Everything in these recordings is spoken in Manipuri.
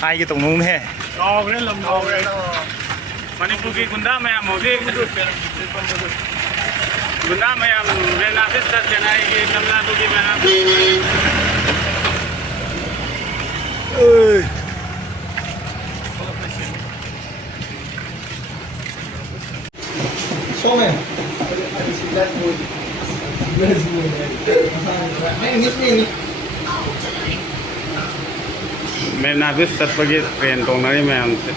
ai cái tổng nung thế đo cái lầm đo cái mà đi bukit bunda mày mau đi bunda mày về na phía sau trên này cái Tamil Nadu cái mày ơi Show me. मैं ना भी सत्व के ट्रेन तो नहीं मैं हमसे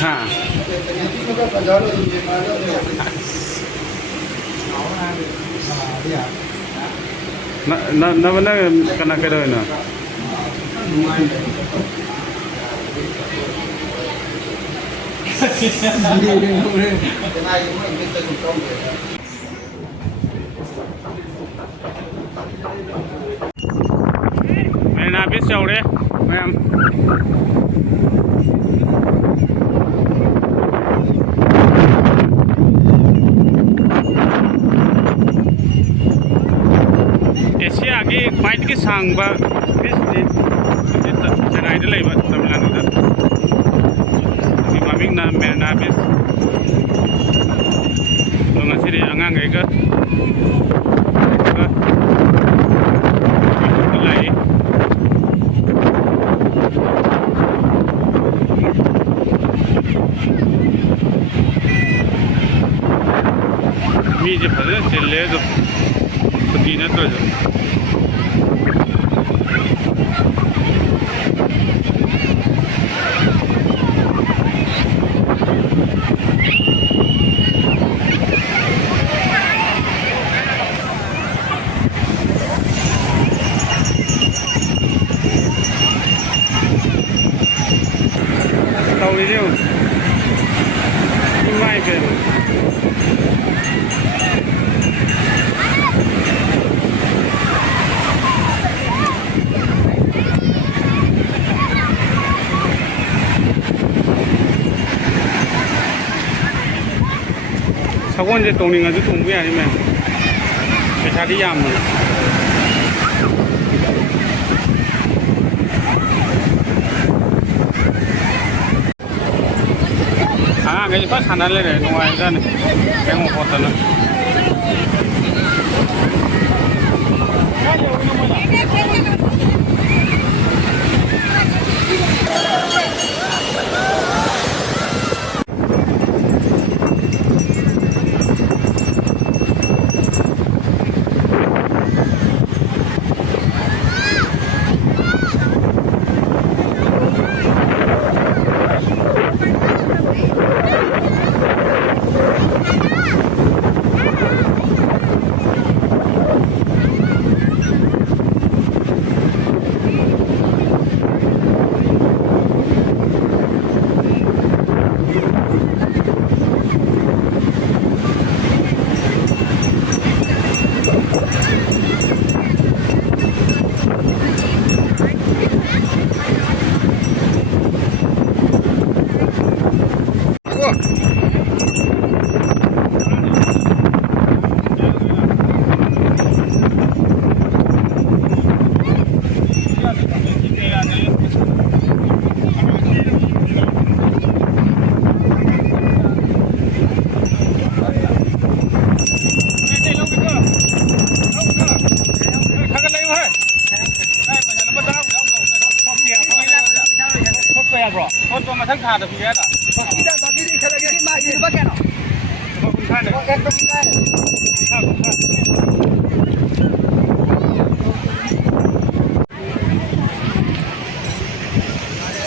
हाँ ना बना करना करो ना मैं ना भी चल रहे मैं एशिया की फाइट की सांग चेन्नई तमिलनाडु ममिंग ना मेरना बीच ngasi angang ga lai mi je phale chelle jo khudi na to jo tàu đi đâu không ai về sau con sẽ tông đi ngay chỗ tông với anh em cái sao đi làm rồi cái gì phát hành lên này ngoài ra này cái một hộp nữa ada biaya tak? Tidak bagi di sana lagi mah ini bagian. Bukan deh. Bukan bukan.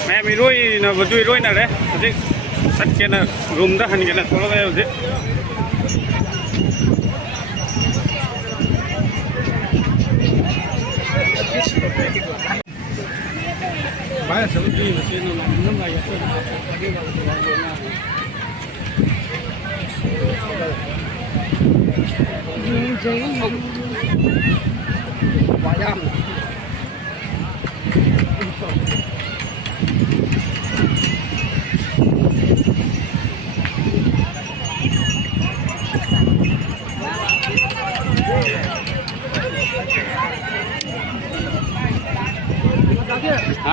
Mẹ mình nuôi nó vừa nuôi nào đấy, thì sắt kia là gồm đó hành cái là có nó đây rồi. Bahaya sebetulnya mesin enam lah ya. Wayang.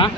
ฮะ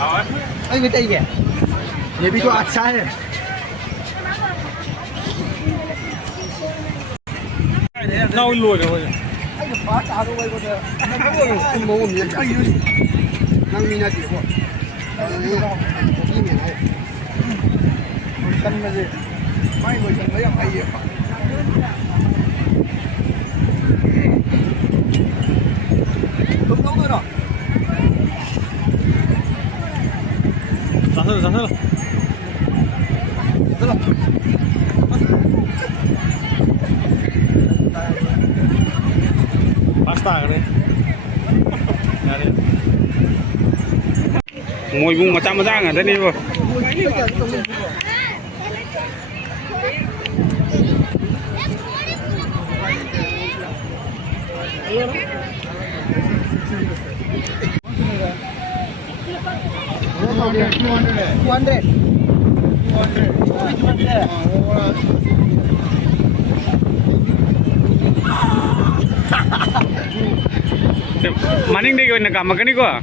เอา Anh người Tây kìa. ये भी तो अच्छा है. เรารวยเลย Anh phá trả đâu vậy bây giờ. Không có một miếng cả. Năng mina gì vậy? Đi miếng này. Cân là gì? Mấy người chẳng mấy ông hay gì? Đúng đúng rồi đó. 자세로 자세로 들어. 파스타 그래 ngồi vùng mà chăm mà giang ở đây đi rồi maning đi cái này cả mà cái này quá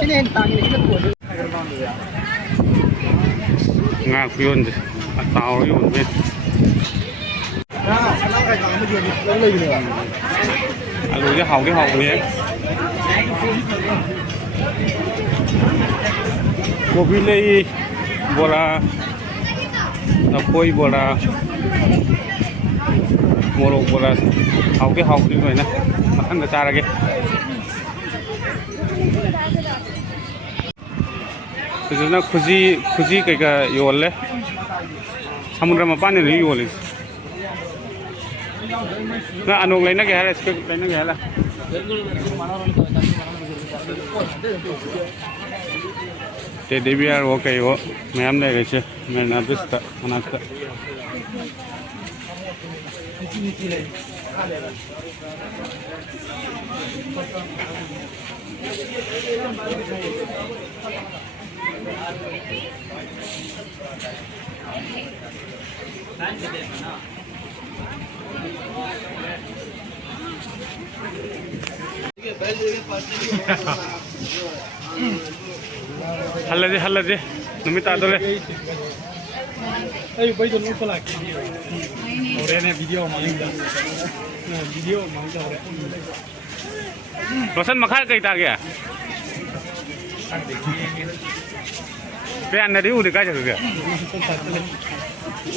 Sini tangin kita tuh. ngà khuyên tao khuyên bên lùi cái hậu nhé cô vi lây bola nó khôi bola moro bola hậu đi rồi nè mà ăn được cha ra kìa 그래서 나 굳이 그니까 요올래 사무라마 빠네는 요올래 나 안옥 레나 게 하라 스펙 레나 게 하라 때 데비아르 오케이요 매암 내게지 매나 비스타 하나까 할라지 놈이 따돌래 Ay, भाई दोनों को लाके दिए और ये वीडियो मांगता वीडियो मांगता हो रोशन मखा कहीं था क्या पे अन्य दी उधर का जगह क्या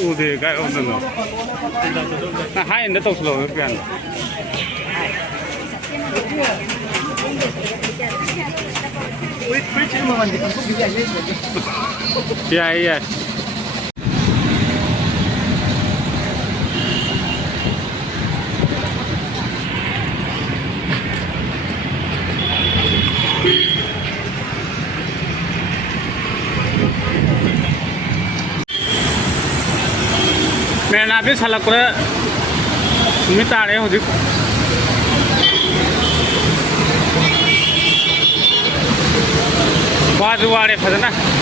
उधर का उधर ना हाय इंदर तो स्लो पे अन्य Yeah. मैं भी सलक पर मिटा रहे हो जी बाजू वाले फसना